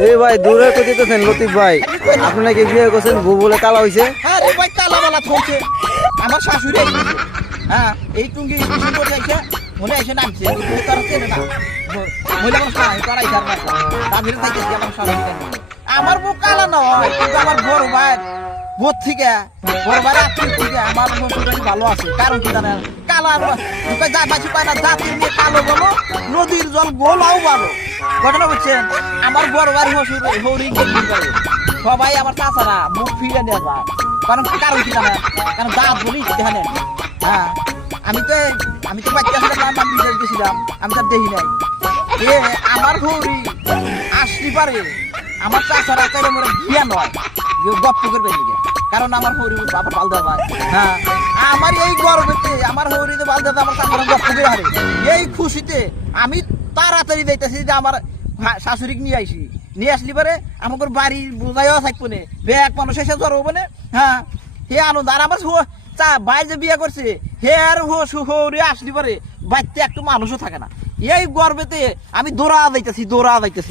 এই ভাই দূরে কইতেছেন লতিফ ভাই, আপনি নাকি বিয়ে করছেন, বউ বলে কালা হইছে। হ্যাঁ রে ভাই, তালা বালা থলছে আমার শাশুড়ি আইছে। হ্যাঁ এই টুঙ্গি স্টেশন করতে আইছে, মনে আইছে নামছে, তুমি তার চেনে না মহিলা মানুষ না, তারাই তার না তাদের থাকতেছি আমার শাশুড়ি। আমার বউ কালা নয়, কিন্তু আমার বড় ভাই বোধ থেকে বড় ভাই রাত্রি থেকে আমার শ্বশুর ভালো আছে। কারণ কি জানেন, কালার যা বাঁচি পায় না, জাতির নিয়ে কালো বলো, নদীর জল গোলাও ভালো। ঘটনা বুঝছেন, আমার বড় ভাই শ্বশুর হরিণ করে সবাই আমার চাচারা মুখ ফিরে নিয়ে যায়। কারণ কারণ কি জানেন, কারণ দাঁত বলি দেখেন। হ্যাঁ আমি তো বাচ্চা ছিলাম, গেছিলাম, আমি তার দেখি নাই। এ আমার হরি আসলি পারে আমার চাচারা চাইলে মোরা বিয়া নয় গপ্প করবে দিকে, কারণ আমার হরি আবার বালদা ভাই। হ্যাঁ আমার এই গর্বেতে আমার হরিতে বালদা আমার চাচারা গপ্প করে হারে। এই খুশিতে আমি তাড়াতাড়ি যাইতেছি যে আমার শাশুড়ি নিয়ে আসলি পারে আমাকে বাড়ির বোঝাইও থাকবো না, ব্যাগ মানুষ এসে জ্বর হবো না। হ্যাঁ হে আনন্দ। আর আমার ভাই যে বিয়ে করছে হে আর হরি আসলি পারে বাড়িতে একটু মানুষও থাকে না। এই গর্বেতে আমি দৌড়া যাইতেছি।